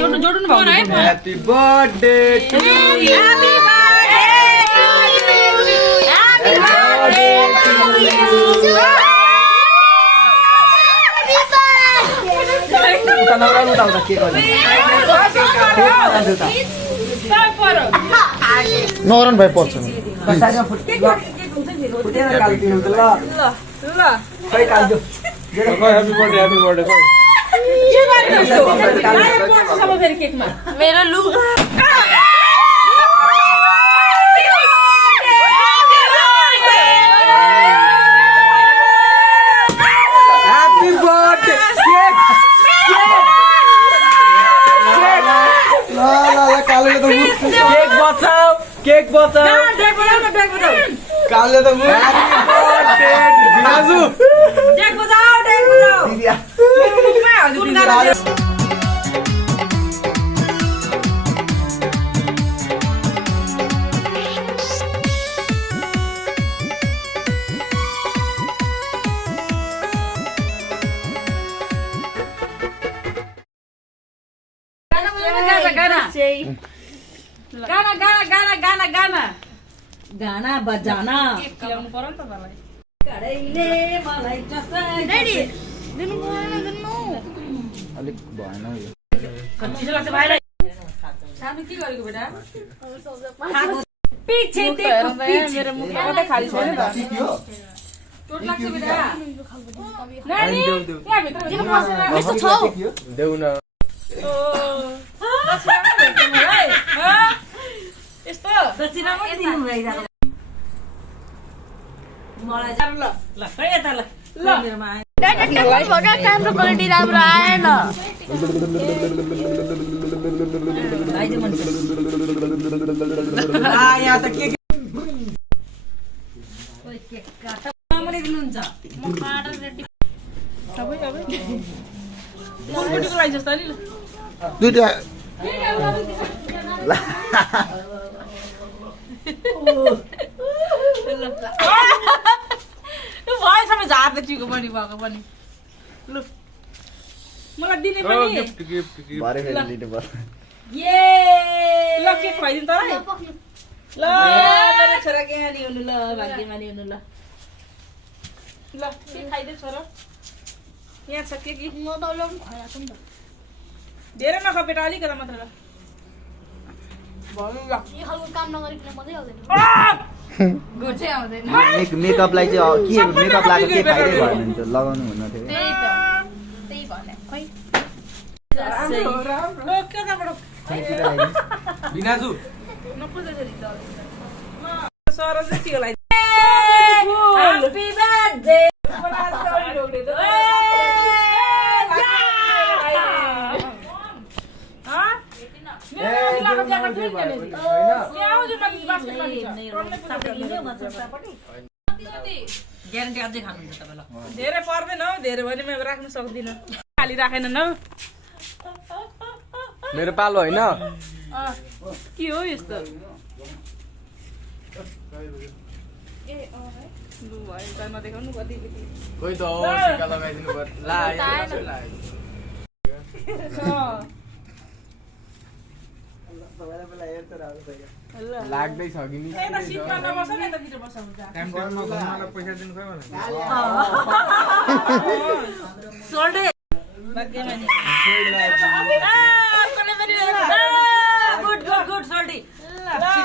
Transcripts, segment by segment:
जोड्नु भयो है Happy birthday to you. Happy नौरन भाइ पर्छ मेरो लुगा केक बचाऊ काले त गाना बजाना ल्याउनु पर्यो नि त मलाई कडेले मलाई चसाई रेडी दिनु अलिक भएन यो कति लाग्छ भाइलाई सानो के गरेको बेटा पिछे देखो पिछे मेरो मुख कतै खाली छैन त चोट लाग्छ बेटा नानी यहाँ भित्र जिन पसेन यस्तो छ देउ न यस्तो दक्षिणामा दिनु भइराको मलाई ल ल खै यता ल ल मेरोमा आयो क्यामेरा क्वालिटी राम्रो आएन यहाँ त के ओइ के काटा मामले दिनुहुन्छ म काटेर रेडी सबै मोरपटिको लागि जस्तो नि ल दुईटा भएसम्म झार्दै चिको पनि भएको पनि लु मलाई दिने पनि भरे फेरि लिनु पर्छ ये ल के खुवाइदिनु त ल मेरो छोरा के हानी हुनु ल भाग्यमानी हुनु ल ल के खाइदे छोरा यहाँ छ के कि म त अलिक खुवाएको नि त धेरै नखपेटा अलिकति मात्र ल भन्नु ल यो खालको काम नगरिकन मजै आउँदैन गुड चाहिँ आउँदैन मेकअपलाई चाहिँ के मेकअप लगाएको के फाइदै भएन नि त लगाउनु हुन थियो त्यही भने खै राम्रो के तपाईँ बिनाजु नपुज जरी त सर चाहिँ टिको लागि ह्यापी बर्थडे ग्यारेन्टी अझै खानुहुन्छ तपाईँलाई धेरै पर्दैन हौ धेरै भने म राख्नु सक्दिनँ खाली राखेन हौ मेरो पालो होइन के हो यस्तो लु भयो त नदेखाउनु कति कोही त हो टिका लगाइदिनु पर्छ ला लाग्दै छ कि नि यता सिटमा नबस न यतातिर बस हुन्छ पैसा दिनु खोइ मलाई सोल्डे भाग्यमानी गुड गुड गुड सोल्डी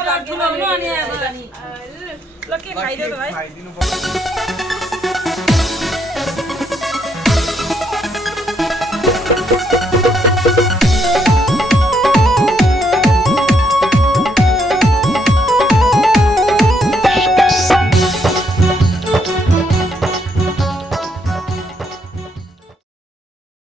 ल ठुलाउनु अनि ल के खाइदियो त भाइ खाइदिनु पर्छ